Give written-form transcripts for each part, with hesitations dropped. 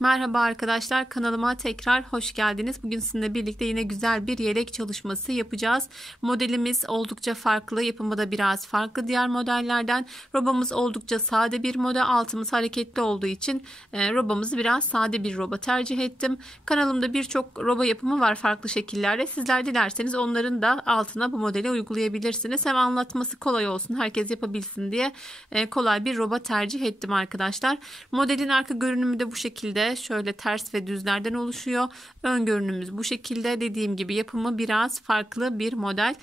Merhaba arkadaşlar, kanalıma tekrar hoş geldiniz. Bugün sizinle birlikte yine güzel bir yelek çalışması yapacağız. Modelimiz oldukça farklı, yapımı da biraz farklı diğer modellerden. Robamız oldukça sade bir model, altımız hareketli olduğu için robamızı biraz sade bir roba tercih ettim. Kanalımda birçok roba yapımı var farklı şekillerde. Sizler dilerseniz onların da altına bu modeli uygulayabilirsiniz. Hem anlatması kolay olsun, herkes yapabilsin diye kolay bir roba tercih ettim arkadaşlar. Modelin arka görünümü de bu şekilde. Şöyle ters ve düzlerden oluşuyor. Ön görünümümüz bu şekilde. Dediğim gibi yapımı biraz farklı bir model.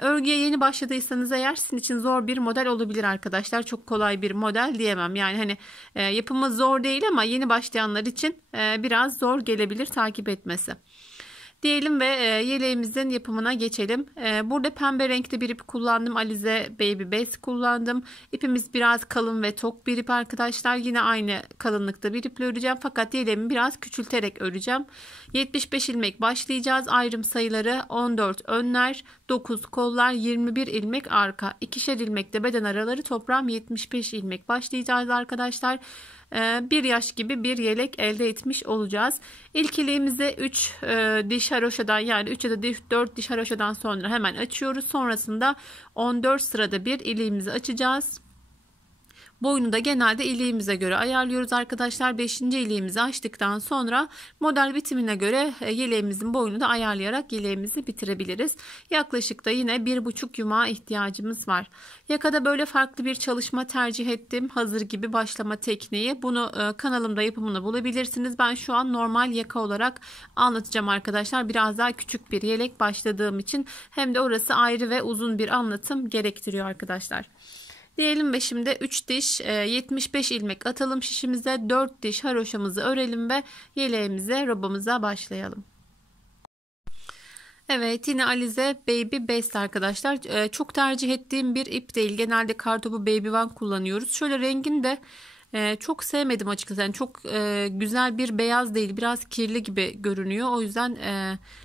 Örgüye yeni başladıysanız eğer sizin için zor bir model olabilir arkadaşlar. Çok kolay bir model diyemem. Yani hani yapımı zor değil ama yeni başlayanlar için biraz zor gelebilir takip etmesi. Diyelim ve yeleğimizin yapımına geçelim. Burada pembe renkte bir ip kullandım. Alize Baby Base kullandım. İpimiz biraz kalın ve tok bir ip arkadaşlar. Yine aynı kalınlıkta bir iple öreceğim. Fakat yeleğimi biraz küçülterek öreceğim. 75 ilmek başlayacağız. Ayrım sayıları 14 önler, 9 kollar, 21 ilmek arka. 2'şer ilmek de beden araları, toplam 75 ilmek başlayacağız arkadaşlar. Bir yaş gibi bir yelek elde etmiş olacağız. İlk iliğimizi 3 diş haroşadan, yani 3 ya da 4 diş haroşadan sonra hemen açıyoruz. Sonrasında 14 sırada bir iliğimizi açacağız. Boyunu da genelde iliğimize göre ayarlıyoruz arkadaşlar. 5. iliğimizi açtıktan sonra model bitimine göre yeleğimizin boyunu da ayarlayarak yeleğimizi bitirebiliriz. Yaklaşık da yine 1,5 yumağa ihtiyacımız var. Yakada böyle farklı bir çalışma tercih ettim. Hazır gibi başlama tekniği. Bunu kanalımda yapımını bulabilirsiniz. Ben şu an normal yaka olarak anlatacağım arkadaşlar. Biraz daha küçük bir yelek başladığım için hem de orası ayrı ve uzun bir anlatım gerektiriyor arkadaşlar. Diyelim ve şimdi 3 diş 75 ilmek atalım şişimize, 4 diş haroşamızı örelim ve yeleğimize, robamıza başlayalım. Evet, yine Alize Baby Best arkadaşlar. Çok tercih ettiğim bir ip değil. Genelde kartopu Baby One kullanıyoruz. Şöyle rengini de çok sevmedim açıkçası. Yani çok güzel bir beyaz değil. Biraz kirli gibi görünüyor. O yüzden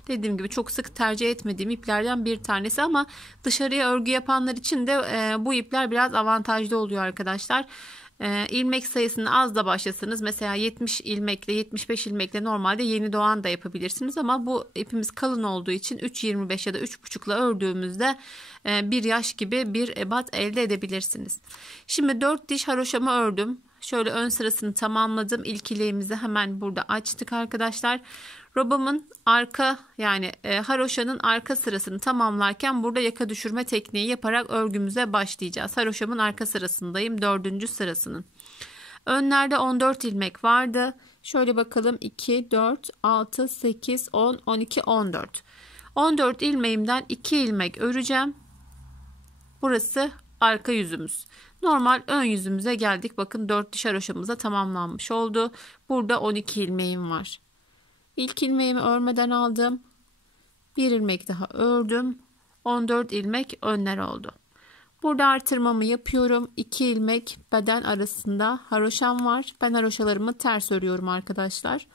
dediğim gibi çok sık tercih etmediğim iplerden bir tanesi. Ama dışarıya örgü yapanlar için de bu ipler biraz avantajlı oluyor arkadaşlar. İlmek sayısını az da başlasanız, mesela 70 ilmekle 75 ilmekle normalde yeni doğan da yapabilirsiniz, ama bu ipimiz kalın olduğu için 3,25 ya da 3,5'la ördüğümüzde bir yaş gibi bir ebat elde edebilirsiniz. Şimdi 4 diş haroşamı ördüm. Şöyle ön sırasını tamamladım. İlk iliğimizi hemen burada açtık arkadaşlar. Robamın arka, yani haroşanın arka sırasını tamamlarken burada yaka düşürme tekniği yaparak örgümüze başlayacağız. Haroşamın arka sırasındayım, 4. sırasının. Önlerde 14 ilmek vardı. Şöyle bakalım, 2, 4, 6, 8, 10, 12, 14. 14 ilmeğimden 2 ilmek öreceğim. Burası arka yüzümüz. Normal ön yüzümüze geldik. Bakın 4 diş haroşamız da tamamlanmış oldu. Burada 12 ilmeğim var. İlk ilmeğimi örmeden aldım. Bir ilmek daha ördüm. 14 ilmek önler oldu. Burada artırmamı yapıyorum. 2 ilmek beden arasında haroşam var. Ben haroşalarımı ters örüyorum arkadaşlar.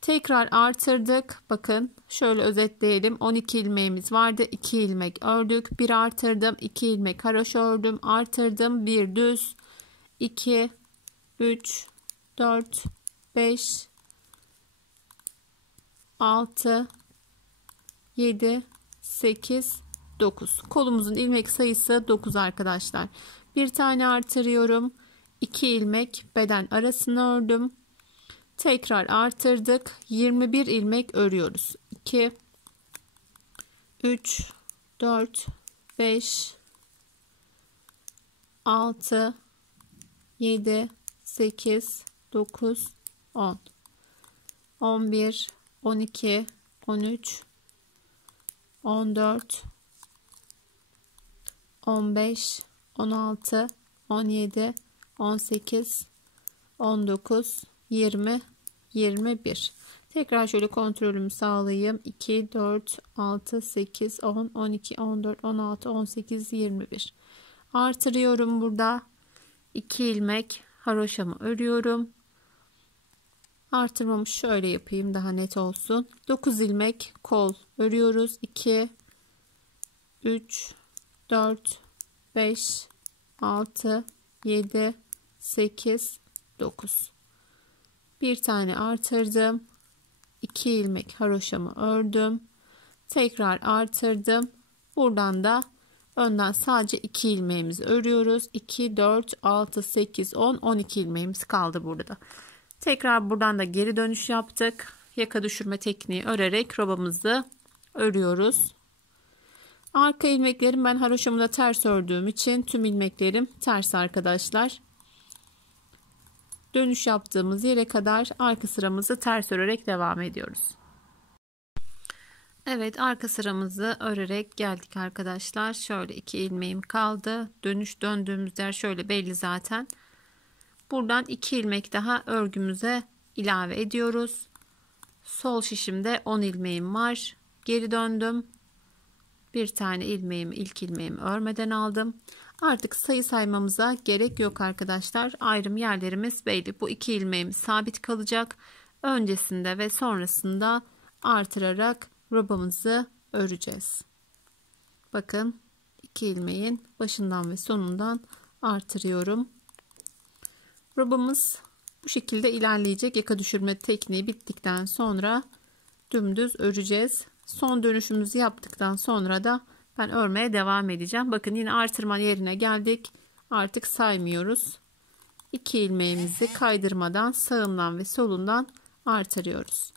Tekrar artırdık. Bakın şöyle özetleyelim. 12 ilmeğimiz vardı. 2 ilmek ördük. Bir artırdım. 2 ilmek haroşa ördüm. Artırdım. Bir düz. 2, 3, 4, 5, 6, 7, 8, 9. Kolumuzun ilmek sayısı 9 arkadaşlar. Bir tane artırıyorum. 2 ilmek beden arasını ördüm. Tekrar artırdık. 21 ilmek örüyoruz. 2, 3, 4, 5, 6, 7, 8, 9, 10, 11, 12, 13, 14, 15, 16, 17, 18, 19, 20, 21. Tekrar şöyle kontrolümü sağlayayım. 2, 4, 6, 8, 10, 12, 14, 16, 18, 21. Artırıyorum burada. 2 ilmek haroşamı örüyorum. Artırmamı şöyle yapayım, daha net olsun. 9 ilmek kol örüyoruz. 2, 3, 4, 5, 6, 7, 8, 9. Bir tane artırdım. 2 ilmek haroşamı ördüm. Tekrar artırdım. Buradan da önden sadece 2 ilmeğimizi örüyoruz. 2, 4, 6, 8, 10, 12 ilmeğimiz kaldı burada. Tekrar buradan da geri dönüş yaptık. Yaka düşürme tekniği örerek robamızı örüyoruz. Arka ilmeklerim, ben haroşamı ters ördüğüm için tüm ilmeklerim ters arkadaşlar. Dönüş yaptığımız yere kadar arka sıramızı ters örerek devam ediyoruz. Evet, arka sıramızı örerek geldik arkadaşlar. Şöyle 2 ilmeğim kaldı. Dönüş döndüğümüz yer şöyle belli zaten. Buradan 2 ilmek daha örgümüze ilave ediyoruz. Sol şişimde 10 ilmeğim var. Geri döndüm. Bir tane ilmeğimi, ilk ilmeğimi örmeden aldım. Artık sayı saymamıza gerek yok arkadaşlar. Ayrım yerlerimiz belli. Bu 2 ilmeğimiz sabit kalacak. Öncesinde ve sonrasında artırarak robamızı öreceğiz. Bakın 2 ilmeğin başından ve sonundan artırıyorum. Robamız bu şekilde ilerleyecek. Yaka düşürme tekniği bittikten sonra dümdüz öreceğiz. Son dönüşümüzü yaptıktan sonra da ben örmeye devam edeceğim. Bakın yine artırma yerine geldik. Artık saymıyoruz. 2 ilmeğimizi kaydırmadan sağından ve solundan artırıyoruz.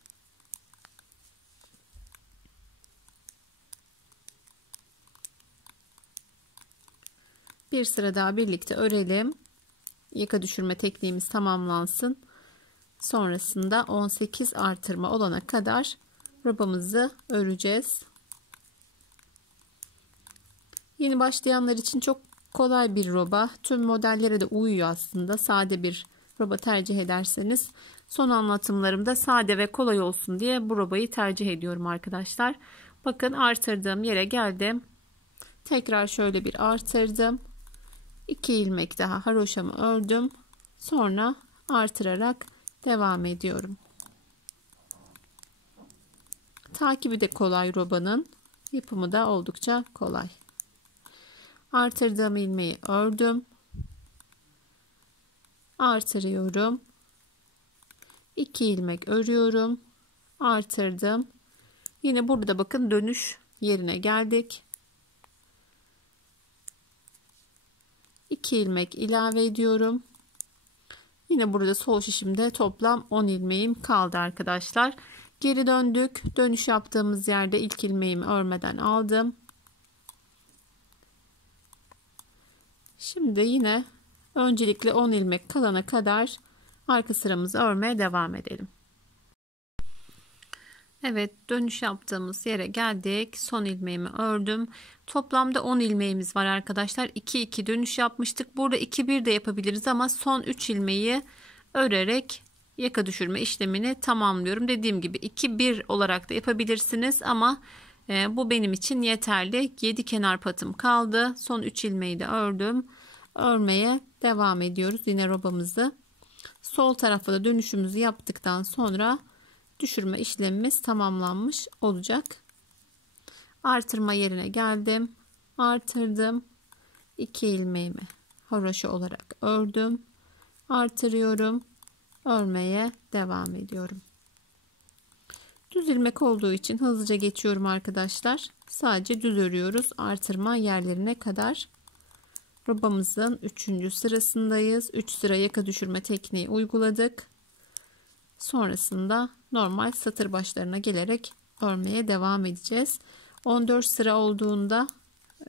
Bir sıra daha birlikte örelim. Yaka düşürme tekniğimiz tamamlansın. Sonrasında 18 artırma olana kadar robamızı öreceğiz. Yeni başlayanlar için çok kolay bir roba. Tüm modellere de uyuyor aslında. Sade bir roba tercih ederseniz. Son anlatımlarımda sade ve kolay olsun diye bu robayı tercih ediyorum arkadaşlar. Bakın artırdığım yere geldim. Tekrar şöyle bir artırdım. 2 ilmek daha haroşamı ördüm. Sonra artırarak devam ediyorum. Takibi de kolay robanın. Yapımı da oldukça kolay. Artırdığım ilmeği ördüm. Artırıyorum. 2 ilmek örüyorum. Artırdım. Yine burada bakın dönüş yerine geldik. 2 ilmek ilave ediyorum. Yine burada sol şişimde toplam 10 ilmeğim kaldı arkadaşlar. Geri döndük. Dönüş yaptığımız yerde ilk ilmeğimi örmeden aldım. Şimdi yine öncelikle 10 ilmek kalana kadar arka sıramızı örmeye devam edelim. Evet, dönüş yaptığımız yere geldik. Son ilmeğimi ördüm. Toplamda 10 ilmeğimiz var arkadaşlar. 2-2 dönüş yapmıştık. Burada 2-1 de yapabiliriz ama son 3 ilmeği örerek yaka düşürme işlemini tamamlıyorum. Dediğim gibi 2-1 olarak da yapabilirsiniz ama bu benim için yeterli. 7 kenar patım kaldı. Son 3 ilmeği de ördüm. Örmeye devam ediyoruz yine robamızı. Sol tarafa da dönüşümüzü yaptıktan sonra düşürme işlemimiz tamamlanmış olacak. Artırma yerine geldim. Artırdım. 2 ilmeğimi haroşa olarak ördüm. Artırıyorum. Örmeye devam ediyorum. Düz ilmek olduğu için hızlıca geçiyorum arkadaşlar. Sadece düz örüyoruz artırma yerlerine kadar. Robamızın 3. sırasındayız. 3 sıra yaka düşürme tekniği uyguladık. Sonrasında normal satır başlarına gelerek örmeye devam edeceğiz. 14 sıra olduğunda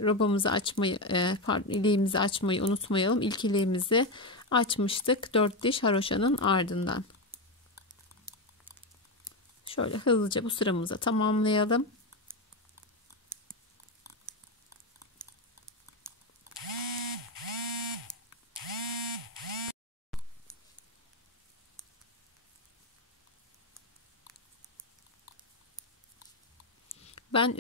robamızı açmayı, iliğimizi açmayı unutmayalım. İlk iliğimizi açmıştık 4 diş haroşanın ardından. Şöyle hızlıca bu sıramızı tamamlayalım. Ben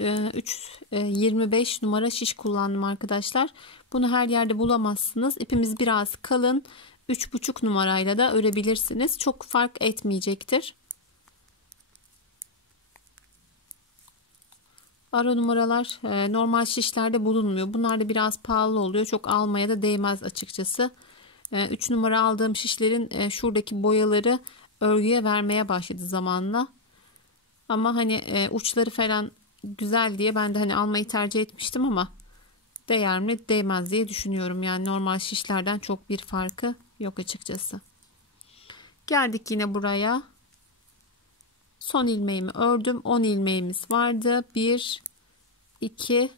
25 numara şiş kullandım arkadaşlar. Bunu her yerde bulamazsınız. İpimiz biraz kalın. 3,5 numarayla da örebilirsiniz. Çok fark etmeyecektir. Ara numaralar normal şişlerde bulunmuyor. Bunlar da biraz pahalı oluyor. Çok almaya da değmez açıkçası. 3 numara aldığım şişlerin şuradaki boyaları örgüye vermeye başladı zamanla. Ama hani uçları falan güzel diye ben de hani almayı tercih etmiştim ama değer mi değmez diye düşünüyorum. Yani normal şişlerden çok bir farkı yok açıkçası. Geldik yine buraya. Son ilmeğimi ördüm. 10 ilmeğimiz vardı. 1, 2,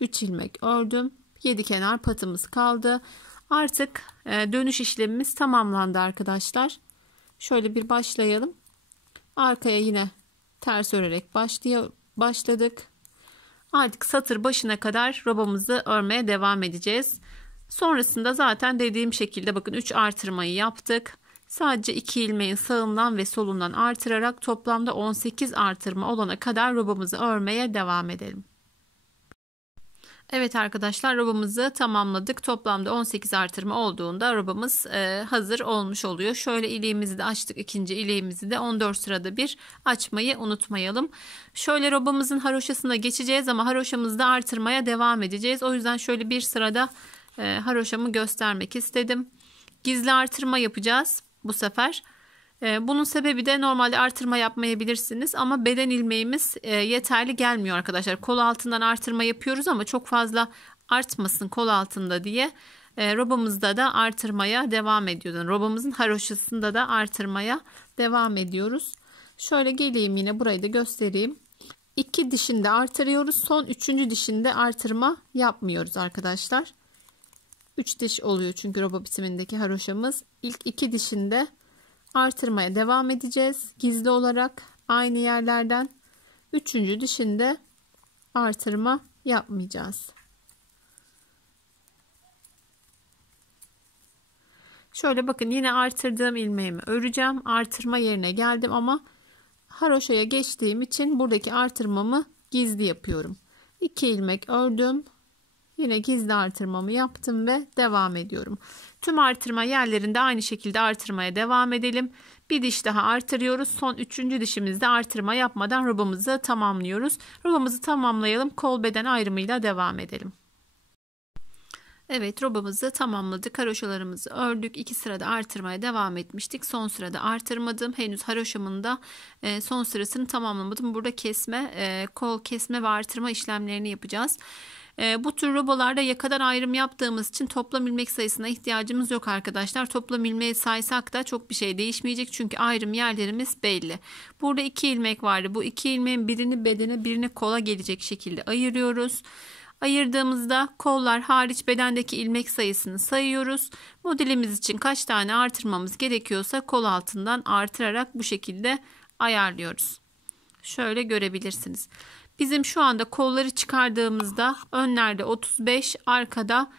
3 ilmek ördüm. 7 kenar patımız kaldı. Artık dönüş işlemimiz tamamlandı arkadaşlar. Şöyle bir başlayalım. Arkaya yine ters örerek başladık. Artık satır başına kadar robamızı örmeye devam edeceğiz. Sonrasında zaten dediğim şekilde bakın 3 artırmayı yaptık. Sadece 2 ilmeğin sağından ve solundan artırarak toplamda 18 artırma olana kadar robamızı örmeye devam edelim. Evet arkadaşlar, robamızı tamamladık. Toplamda 18 artırma olduğunda robamız hazır olmuş oluyor. Şöyle iliğimizi de açtık. İkinci iliğimizi de 14 sırada bir açmayı unutmayalım. Şöyle robamızın haroşasına geçeceğiz ama haroşamızda artırmaya devam edeceğiz. O yüzden şöyle bir sırada haroşamı göstermek istedim. Gizli artırma yapacağız bu sefer. Bunun sebebi de normalde artırma yapmayabilirsiniz ama beden ilmeğimiz yeterli gelmiyor arkadaşlar. Kol altından artırma yapıyoruz ama çok fazla artmasın kol altında diye robamızda da artırmaya devam ediyoruz. Robamızın haroşasında da artırmaya devam ediyoruz. Şöyle geleyim, yine burayı da göstereyim. 2 dişinde artırıyoruz. Son 3. dişinde artırma yapmıyoruz arkadaşlar. 3 diş oluyor çünkü roba bitimindeki haroşamız. İlk 2 dişinde artırmaya devam edeceğiz. Gizli olarak aynı yerlerden. 3. dişinde artırma yapmayacağız. Şöyle bakın, yine artırdığım ilmeğimi öreceğim. Artırma yerine geldim ama haroşaya geçtiğim için buradaki artırmamı gizli yapıyorum. 2 ilmek ördüm. Yine gizli artırmamı yaptım ve devam ediyorum. Tüm artırma yerlerinde aynı şekilde artırmaya devam edelim. Bir diş daha artırıyoruz. Son 3. dişimizde artırma yapmadan robamızı tamamlıyoruz. Robamızı tamamlayalım. Kol beden ayrımıyla devam edelim. Evet, robamızı tamamladık. Haroşalarımızı ördük. 2 sırada artırmaya devam etmiştik. Son sırada artırmadım. Henüz haroşamın da son sırasını tamamlamadım. Burada kesme, kol kesme ve artırma işlemlerini yapacağız. Bu tür robolarda yakadan ayrım yaptığımız için toplam ilmek sayısına ihtiyacımız yok arkadaşlar. Toplam ilmeği saysak da çok bir şey değişmeyecek çünkü ayrım yerlerimiz belli. Burada 2 ilmek vardı. Bu 2 ilmeğin birini bedene, birini kola gelecek şekilde ayırıyoruz. Ayırdığımızda kollar hariç bedendeki ilmek sayısını sayıyoruz. Modelimiz için kaç tane artırmamız gerekiyorsa kol altından artırarak bu şekilde ayarlıyoruz. Şöyle görebilirsiniz. Bizim şu anda kolları çıkardığımızda önlerde 35, arkada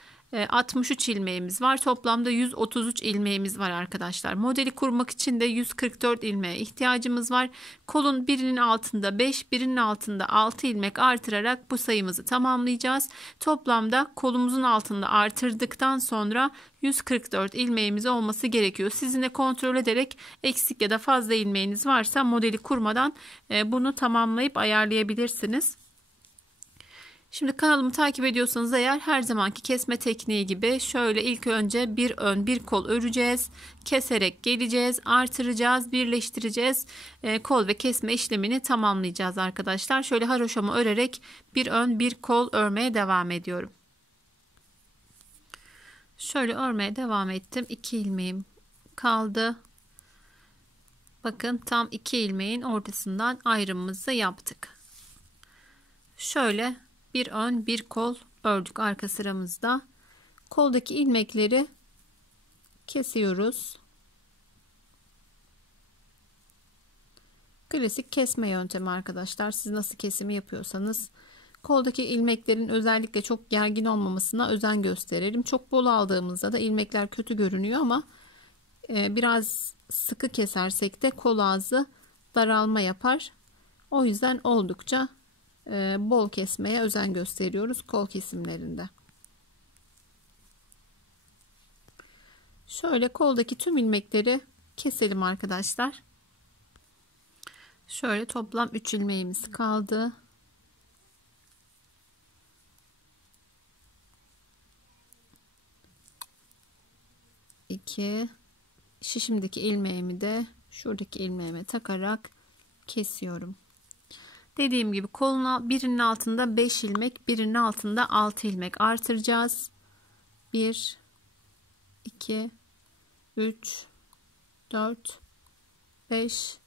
63 ilmeğimiz var. Toplamda 133 ilmeğimiz var arkadaşlar. Modeli kurmak için de 144 ilmeğe ihtiyacımız var. Kolun birinin altında 5, birinin altında 6 ilmek artırarak bu sayımızı tamamlayacağız. Toplamda kolumuzun altında artırdıktan sonra 144 ilmeğimiz olması gerekiyor. Sizin de kontrol ederek eksik ya da fazla ilmeğiniz varsa modeli kurmadan bunu tamamlayıp ayarlayabilirsiniz. Şimdi kanalımı takip ediyorsanız eğer, her zamanki kesme tekniği gibi şöyle ilk önce bir ön bir kol öreceğiz. Keserek geleceğiz, artıracağız, birleştireceğiz. Kol ve kesme işlemini tamamlayacağız arkadaşlar. Şöyle haroşamı örerek bir ön bir kol örmeye devam ediyorum. Şöyle örmeye devam ettim. 2 ilmeğim kaldı. Bakın, tam 2 ilmeğin ortasından ayrımımızı yaptık. Şöyle bir ön bir kol ördük arka sıramızda. Koldaki ilmekleri kesiyoruz. Klasik kesme yöntemi arkadaşlar. Siz nasıl kesimi yapıyorsanız. Koldaki ilmeklerin özellikle çok gergin olmamasına özen gösterelim. Çok bol aldığımızda da ilmekler kötü görünüyor ama biraz sıkı kesersek de kol ağzı daralma yapar. O yüzden oldukça bol kesmeye özen gösteriyoruz kol kesimlerinde. Şöyle koldaki tüm ilmekleri keselim arkadaşlar. Şöyle toplam 3 ilmeğimiz kaldı. İki, şişimdeki ilmeğimi de şuradaki ilmeğime takarak kesiyorum. Dediğim gibi koluna birinin altında 5 ilmek, birinin altında 6 ilmek artıracağız. 1 2 3 4 5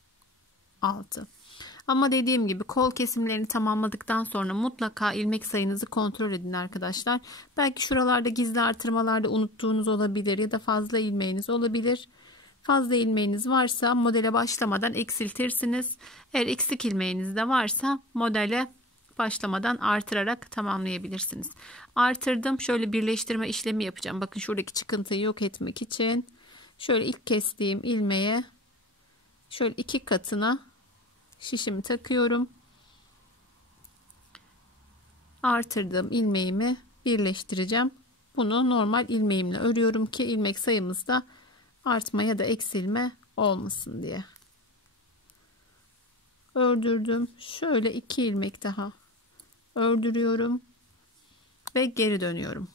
6. Ama dediğim gibi kol kesimlerini tamamladıktan sonra mutlaka ilmek sayınızı kontrol edin arkadaşlar. Belki şuralarda gizli artırmalarda unuttuğunuz olabilir ya da fazla ilmeğiniz olabilir. Fazla ilmeğiniz varsa modele başlamadan eksiltirsiniz. Eğer eksik ilmeğiniz de varsa modele başlamadan artırarak tamamlayabilirsiniz. Artırdım. Şöyle birleştirme işlemi yapacağım. Bakın şuradaki çıkıntıyı yok etmek için. Şöyle ilk kestiğim ilmeğe şöyle 2 katına şişimi takıyorum. Artırdığım ilmeğimi birleştireceğim. Bunu normal ilmeğimle örüyorum ki ilmek sayımızda artma ya da eksilme olmasın diye. Ördürdüm. Şöyle 2 ilmek daha ördürüyorum ve geri dönüyorum.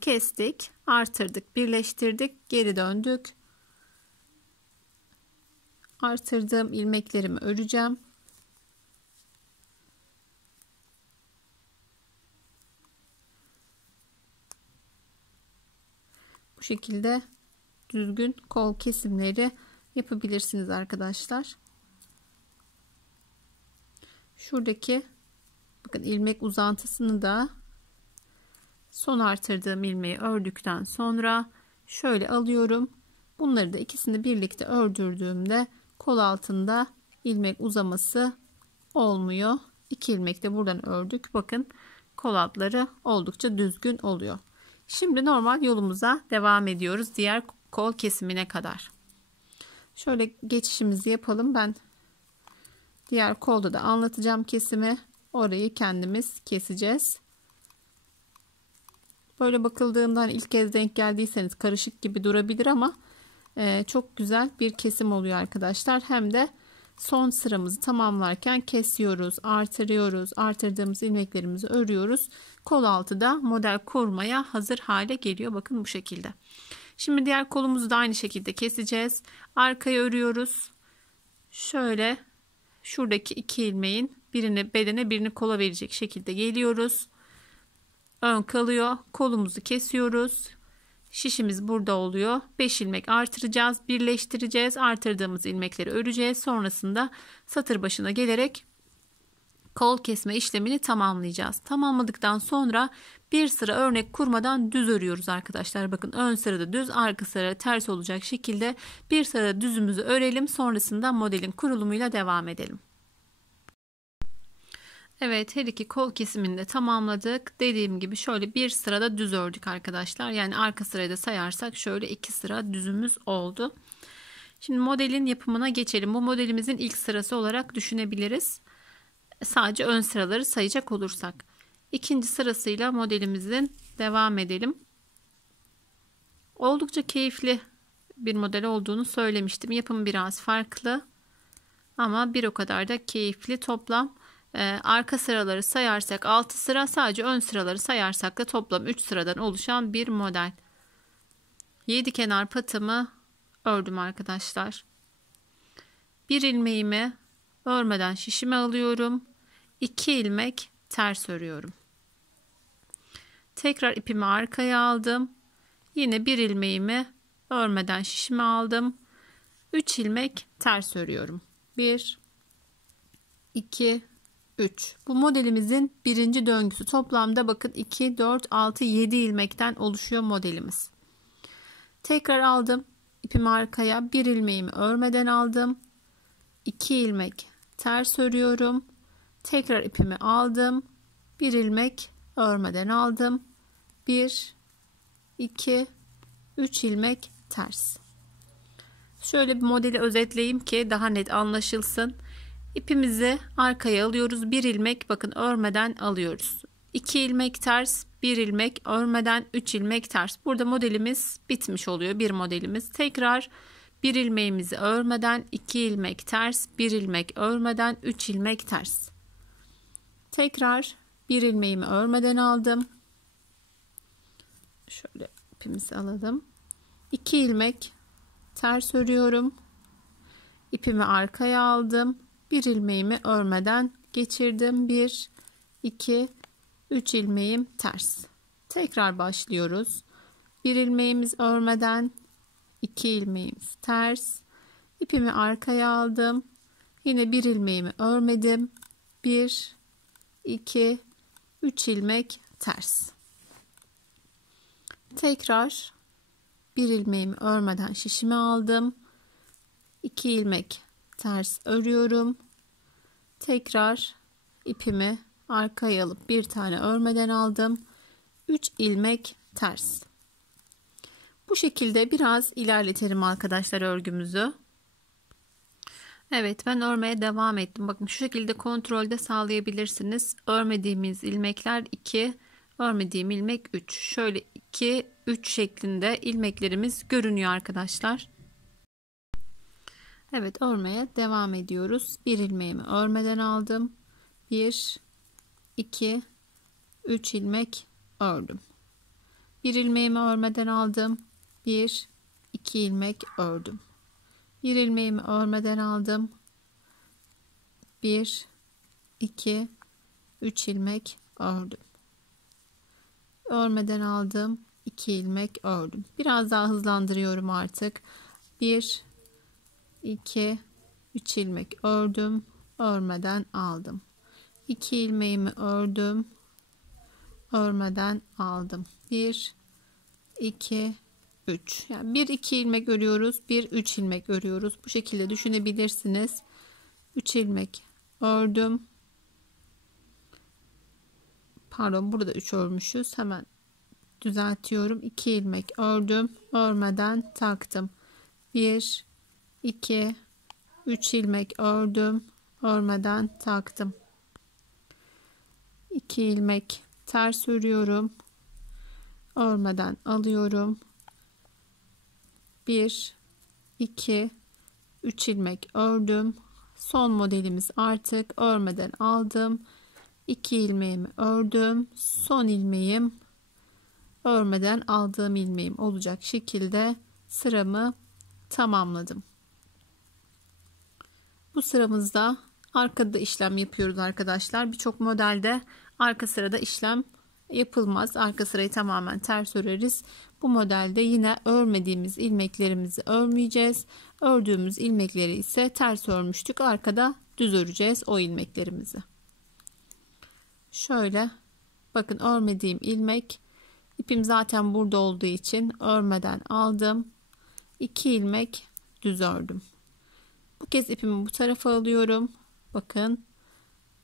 Kestik, artırdık, birleştirdik, geri döndük. Artırdığım ilmeklerimi öreceğim. Bu şekilde düzgün kol kesimleri yapabilirsiniz arkadaşlar. Şuradaki bakın ilmek uzantısını da son artırdığım ilmeği ördükten sonra şöyle alıyorum. Bunları da ikisini birlikte ördürdüğümde kol altında ilmek uzaması olmuyor. 2 ilmek de buradan ördük. Bakın kol altları oldukça düzgün oluyor. Şimdi normal yolumuza devam ediyoruz. Diğer kol kesimine kadar. Şöyle geçişimizi yapalım. Ben diğer kolda da anlatacağım kesimi. Orayı kendimiz keseceğiz. Böyle bakıldığında hani ilk kez denk geldiyseniz karışık gibi durabilir ama çok güzel bir kesim oluyor arkadaşlar. Hem de son sıramızı tamamlarken kesiyoruz, artırıyoruz, artırdığımız ilmeklerimizi örüyoruz. Kol altı da model kurmaya hazır hale geliyor. Bakın bu şekilde. Şimdi diğer kolumuzu da aynı şekilde keseceğiz. Arkaya örüyoruz. Şöyle şuradaki 2 ilmeğin birini bedene birini kola verecek şekilde geliyoruz. Ön kalıyor. Kolumuzu kesiyoruz. Şişimiz burada oluyor. 5 ilmek artıracağız. Birleştireceğiz. Artırdığımız ilmekleri öreceğiz. Sonrasında satır başına gelerek kol kesme işlemini tamamlayacağız. Tamamladıktan sonra bir sıra örnek kurmadan düz örüyoruz arkadaşlar. Bakın ön sırada düz, arka sıra ters olacak şekilde bir sıra düzümüzü örelim. Sonrasında modelin kurulumuyla devam edelim. Evet, her iki kol kesimini de tamamladık. Dediğim gibi şöyle bir sırada düz ördük arkadaşlar. Yani arka sırayı da sayarsak şöyle 2 sıra düzümüz oldu. Şimdi modelin yapımına geçelim. Bu modelimizin ilk sırası olarak düşünebiliriz. Sadece ön sıraları sayacak olursak. İkinci sırasıyla modelimizin devam edelim. Oldukça keyifli bir model olduğunu söylemiştim. Yapımı biraz farklı ama bir o kadar da keyifli. Toplam arka sıraları sayarsak 6 sıra, sadece ön sıraları sayarsak da toplam 3 sıradan oluşan bir model. 7 kenar patımı ördüm arkadaşlar. Bir ilmeğimi örmeden şişime alıyorum. 2 ilmek ters örüyorum. Tekrar ipimi arkaya aldım. Yine bir ilmeğimi örmeden şişime aldım. 3 ilmek ters örüyorum. 1 2 3. Bu modelimizin birinci döngüsü. Toplamda bakın 2 4 6 7 ilmekten oluşuyor modelimiz. Tekrar aldım. İpimi arkaya, bir ilmeğimi örmeden aldım. 2 ilmek ters örüyorum. Tekrar ipimi aldım. Bir ilmek örmeden aldım. 1 2 3 ilmek ters. Şöyle bir modeli özetleyeyim ki daha net anlaşılsın. İpimizi arkaya alıyoruz. Bir ilmek bakın örmeden alıyoruz. 2 ilmek ters, bir ilmek örmeden, 3 ilmek ters. Burada modelimiz bitmiş oluyor. Bir modelimiz. Tekrar bir ilmeğimizi örmeden, 2 ilmek ters, bir ilmek örmeden, 3 ilmek ters. Tekrar bir ilmeğimi örmeden aldım. Şöyle ipimizi alalım. 2 ilmek ters örüyorum. İpimi arkaya aldım. Bir ilmeğimi örmeden geçirdim. 1 2 3 ilmeğim ters. Tekrar başlıyoruz. Bir ilmeğimiz örmeden, 2 ilmeğimiz ters. İpimi arkaya aldım. Yine bir ilmeğimi örmedim. 1 2 3 ilmek ters. Tekrar bir ilmeğimi örmeden şişimi aldım. 2 ilmek ters örüyorum. Tekrar ipimi arkaya alıp bir tane örmeden aldım. 3 ilmek ters. Bu şekilde biraz ilerletelim arkadaşlar örgümüzü. Evet, ben örmeye devam ettim. Bakın şu şekilde kontrolde sağlayabilirsiniz. Örmediğimiz ilmekler 2, örmediğim ilmek 3. Şöyle 2 3 şeklinde ilmeklerimiz görünüyor arkadaşlar. Evet, örmeye devam ediyoruz. Bir ilmeğimi örmeden aldım. 1 2 3 ilmek ördüm. Bir ilmeğimi örmeden aldım. 1 2 ilmek ördüm. Bir ilmeğimi örmeden aldım. 1 2 3 ilmek ördüm. Örmeden aldım. 2 ilmek ördüm. Biraz daha hızlandırıyorum artık. 1 2 3 ilmek ördüm. Örmeden aldım. 2 ilmeğimi ördüm. Örmeden aldım. 1 2 3. Yani 1 2 ilmek örüyoruz. 1 3 ilmek örüyoruz. Bu şekilde düşünebilirsiniz. 3 ilmek ördüm. Pardon, burada 3 örmüşüz. Hemen düzeltiyorum. 2 ilmek ördüm. Örmeden taktım. 1 2 3 ilmek ördüm. Örmeden taktım. 2 ilmek ters örüyorum. Örmeden alıyorum. 1 2 3 ilmek ördüm. Son modelimiz artık. Örmeden aldım. 2 ilmeğimi ördüm. Son ilmeğim örmeden aldığım ilmeğim olacak şekilde sıramı tamamladım. Bu sıramızda arkada işlem yapıyoruz arkadaşlar. Birçok modelde arka sırada işlem yapılmaz. Arka sırayı tamamen ters öreriz. Bu modelde yine örmediğimiz ilmeklerimizi örmeyeceğiz. Ördüğümüz ilmekleri ise ters örmüştük. Arkada düz öreceğiz o ilmeklerimizi. Şöyle bakın, örmediğim ilmek, ipim zaten burada olduğu için örmeden aldım. 2 ilmek düz ördüm. Bu kez ipimi bu tarafa alıyorum. Bakın,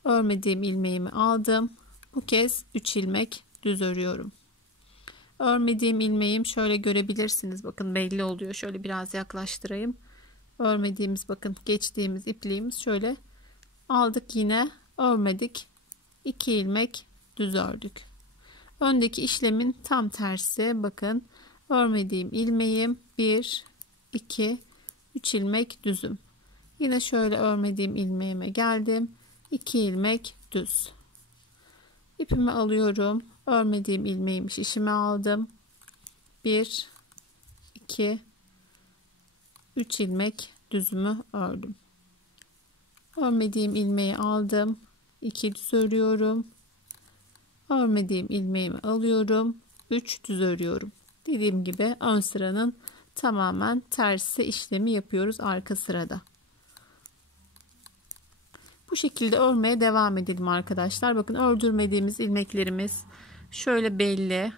örmediğim ilmeğimi aldım. Bu kez 3 ilmek düz örüyorum. Örmediğim ilmeğim şöyle görebilirsiniz. Bakın belli oluyor. Şöyle biraz yaklaştırayım. Örmediğimiz, bakın geçtiğimiz ipliğimiz şöyle aldık, yine örmedik. 2 ilmek düz ördük. Öndeki işlemin tam tersi. Bakın, örmediğim ilmeğim 1 2 3 ilmek düzüm. Yine şöyle örmediğim ilmeğime geldim. 2 ilmek düz. İpimi alıyorum. Örmediğim ilmeğimi şişime aldım. 1 2 3 ilmek düzümü ördüm. Örmediğim ilmeği aldım. 2 düz örüyorum. Örmediğim ilmeğimi alıyorum. 3 düz örüyorum. Dediğim gibi ön sıranın tamamen tersi işlemi yapıyoruz arka sırada. Bu şekilde örmeye devam edelim arkadaşlar. Bakın, ördürmediğimiz ilmeklerimiz şöyle belli.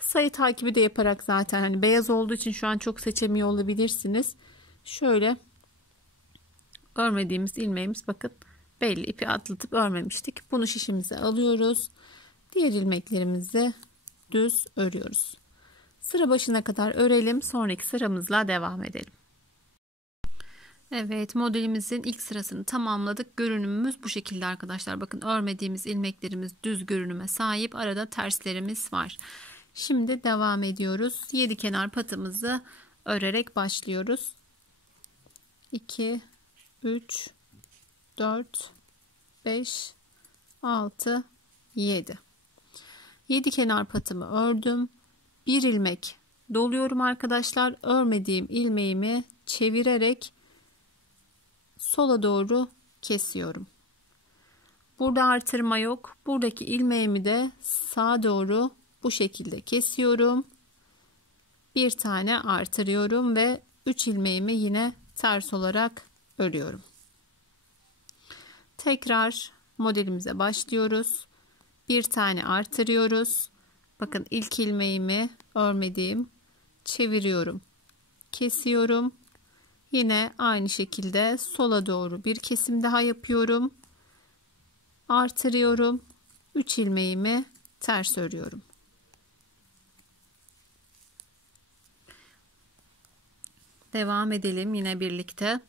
Sayı takibi de yaparak, zaten hani beyaz olduğu için şu an çok seçemiyor olabilirsiniz. Şöyle örmediğimiz ilmeğimiz bakın belli. İpi atlatıp örmemiştik. Bunu şişimize alıyoruz. Diğer ilmeklerimizi düz örüyoruz. Sıra başına kadar örelim. Sonraki sıramızla devam edelim. Evet, modelimizin ilk sırasını tamamladık. Görünümümüz bu şekilde arkadaşlar. Bakın, örmediğimiz ilmeklerimiz düz görünüme sahip. Arada terslerimiz var. Şimdi devam ediyoruz. 7 kenar patımızı örerek başlıyoruz. 2 3 4 5 6 7 kenar patımı ördüm. Bir ilmek doluyorum arkadaşlar. Örmediğim ilmeğimi çevirerek sola doğru kesiyorum. Burada artırma yok. Buradaki ilmeğimi de sağa doğru bu şekilde kesiyorum. Bir tane artırıyorum ve 3 ilmeğimi yine ters olarak örüyorum. Tekrar modelimize başlıyoruz. Bir tane artırıyoruz. Bakın ilk ilmeğimi örmediğim çeviriyorum. Kesiyorum. Yine aynı şekilde sola doğru bir kesim daha yapıyorum. Artırıyorum. 3 ilmeğimi ters örüyorum. Devam edelim yine birlikte.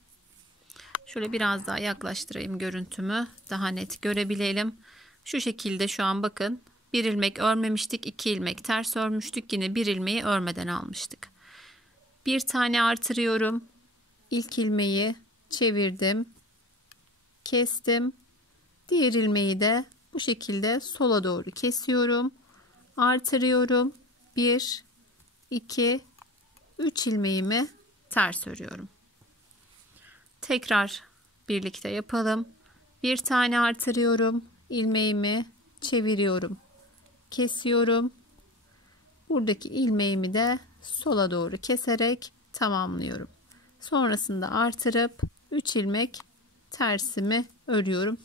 Şöyle biraz daha yaklaştırayım görüntümü. Daha net görebilelim. Şu şekilde şu an bakın. Bir ilmek örmemiştik. 2 ilmek ters örmüştük. Yine bir ilmeği örmeden almıştık. Bir tane artırıyorum. İlk ilmeği çevirdim. Kestim. Diğer ilmeği de bu şekilde sola doğru kesiyorum. Artırıyorum. 1, 2, 3 ilmeğimi ters örüyorum. Tekrar birlikte yapalım. Bir tane artırıyorum. İlmeğimi çeviriyorum. Kesiyorum. Buradaki ilmeğimi de sola doğru keserek tamamlıyorum. Sonrasında artırıp 3 ilmek tersimi örüyorum.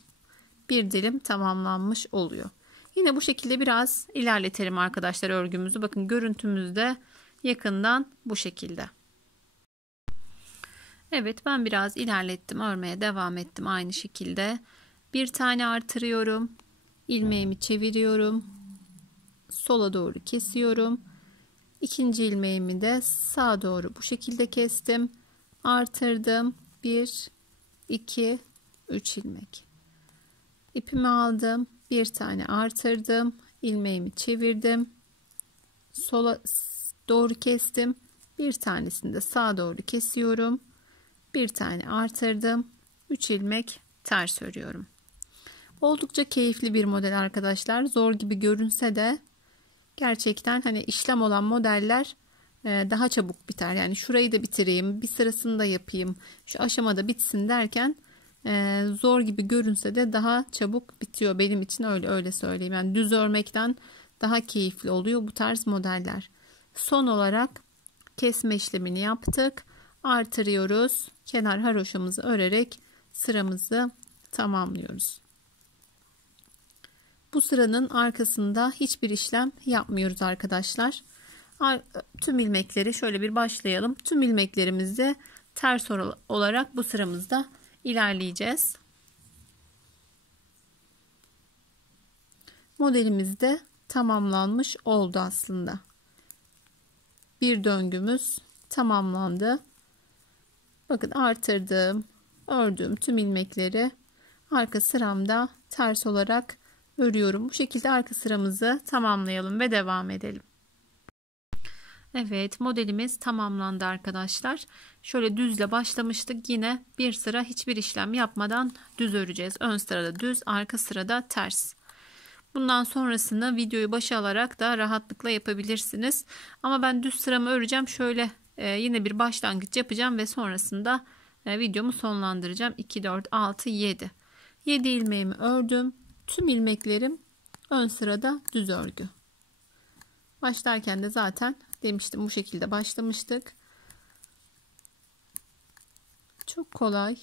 Bir dilim tamamlanmış oluyor. Yine bu şekilde biraz ilerletelim arkadaşlar örgümüzü. Bakın görüntümüzde yakından bu şekilde. Evet, ben biraz ilerlettim, örmeye devam ettim aynı şekilde. Bir tane artırıyorum. İlmeğimi çeviriyorum. Sola doğru kesiyorum. İkinci ilmeğimi de sağa doğru bu şekilde kestim. Artırdım. 1, 2, 3 ilmek. İpimi aldım. Bir tane artırdım. İlmeğimi çevirdim. Sola doğru kestim. Bir tanesini de sağa doğru kesiyorum. Bir tane artırdım. 3 ilmek ters örüyorum. Oldukça keyifli bir model arkadaşlar. Zor gibi görünse de gerçekten hani işlem olan modeller daha çabuk biter. Yani şurayı da bitireyim, bir sırasını da yapayım, şu aşamada bitsin derken zor gibi görünse de daha çabuk bitiyor. Benim için öyle söyleyeyim. Yani düz örmekten daha keyifli oluyor bu tarz modeller. Son olarak kesme işlemini yaptık. Artırıyoruz. Kenar haroşamızı örerek sıramızı tamamlıyoruz. Bu sıranın arkasında hiçbir işlem yapmıyoruz arkadaşlar. Tüm ilmekleri şöyle bir başlayalım. Tüm ilmeklerimizi ters olarak bu sıramızda ilerleyeceğiz. Modelimiz de tamamlanmış oldu aslında. Bir döngümüz tamamlandı. Bakın artırdığım, ördüğüm tüm ilmekleri arka sıramda ters olarak örüyorum. Bu şekilde arka sıramızı tamamlayalım ve devam edelim. Evet, modelimiz tamamlandı arkadaşlar. Şöyle düzle başlamıştık. Yine bir sıra hiçbir işlem yapmadan düz öreceğiz. Ön sırada düz, arka sırada ters. Bundan sonrasını videoyu başa alarak da rahatlıkla yapabilirsiniz. Ama ben düz sıramı öreceğim. Şöyle yine bir başlangıç yapacağım ve sonrasında videomu sonlandıracağım. 2, 4, 6, 7. 7 ilmeğimi ördüm. Tüm ilmeklerim ön sırada düz örgü. Başlarken de zaten demiştim, bu şekilde başlamıştık. Çok kolay,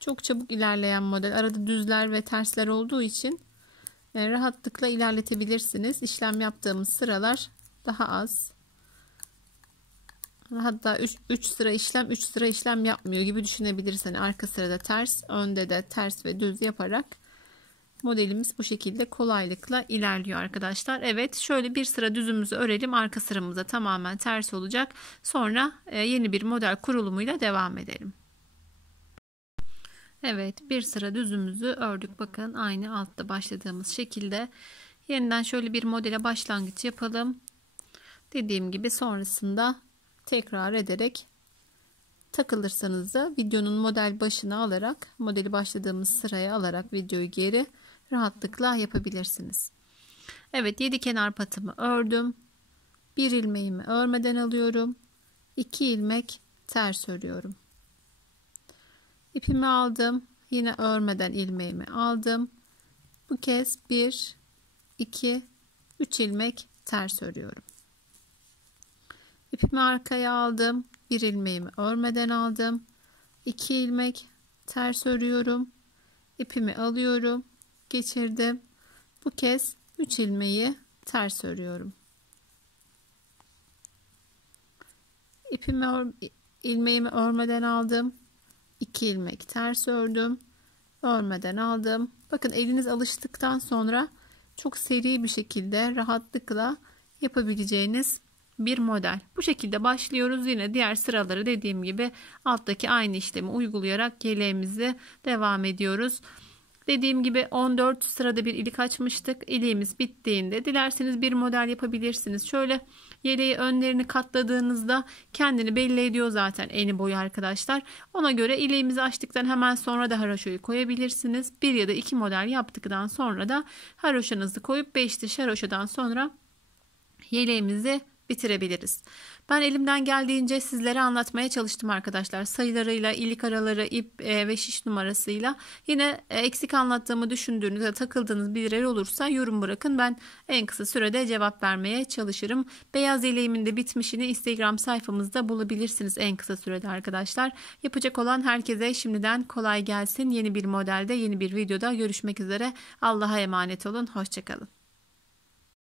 çok çabuk ilerleyen model. Arada düzler ve tersler olduğu için rahatlıkla ilerletebilirsiniz. İşlem yaptığımız sıralar daha az. Hatta 3 sıra işlem 3 sıra işlem yapmıyor gibi düşünebiliriz. Hani arka sırada ters, önde de ters ve düz yaparak modelimiz bu şekilde kolaylıkla ilerliyor arkadaşlar. Evet, şöyle bir sıra düzümüzü örelim. Arka sıramızda tamamen ters olacak. Sonra yeni bir model kurulumuyla devam edelim. Evet, bir sıra düzümüzü ördük. Bakın aynı altta başladığımız şekilde. Yeniden şöyle bir modele başlangıç yapalım. Dediğim gibi sonrasında tekrar ederek takılırsanız da videonun model başına alarak, modeli başladığımız sıraya alarak videoyu geri rahatlıkla yapabilirsiniz. Evet, 7 kenar patımı ördüm. Bir ilmeğimi örmeden alıyorum. 2 ilmek ters örüyorum. İpimi aldım. Yine örmeden ilmeğimi aldım. Bu kez 1, 2, 3 ilmek ters örüyorum. İpimi arkaya aldım. Bir ilmeğimi örmeden aldım. 2 ilmek ters örüyorum. İpimi alıyorum. Geçirdim. Bu kez 3 ilmeği ters örüyorum. İlmeğimi örmeden aldım. 2 ilmek ters ördüm. Örmeden aldım. Bakın eliniz alıştıktan sonra çok seri bir şekilde rahatlıkla yapabileceğiniz bir model. Bu şekilde başlıyoruz. Yine diğer sıraları dediğim gibi alttaki aynı işlemi uygulayarak yeleğimizi devam ediyoruz. Dediğim gibi 14 sırada bir ilik açmıştık. İliğimiz bittiğinde dilerseniz bir model yapabilirsiniz. Şöyle yeleği önlerini katladığınızda kendini belli ediyor zaten eni boyu arkadaşlar. Ona göre iliğimizi açtıktan hemen sonra da haroşayı koyabilirsiniz. Bir ya da iki model yaptıktan sonra da haroşanızı koyup 5 diş haroşadan sonra yeleğimizi bitirebiliriz. Ben elimden geldiğince sizlere anlatmaya çalıştım arkadaşlar. Sayılarıyla, ilik araları, ip ve şiş numarasıyla. Yine eksik anlattığımı düşündüğünüz ya takıldığınız bir yer olursa yorum bırakın. Ben en kısa sürede cevap vermeye çalışırım. Beyaz yeleğimin de bitmişini Instagram sayfamızda bulabilirsiniz en kısa sürede arkadaşlar. Yapacak olan herkese şimdiden kolay gelsin. Yeni bir modelde, yeni bir videoda görüşmek üzere. Allah'a emanet olun. Hoşça kalın.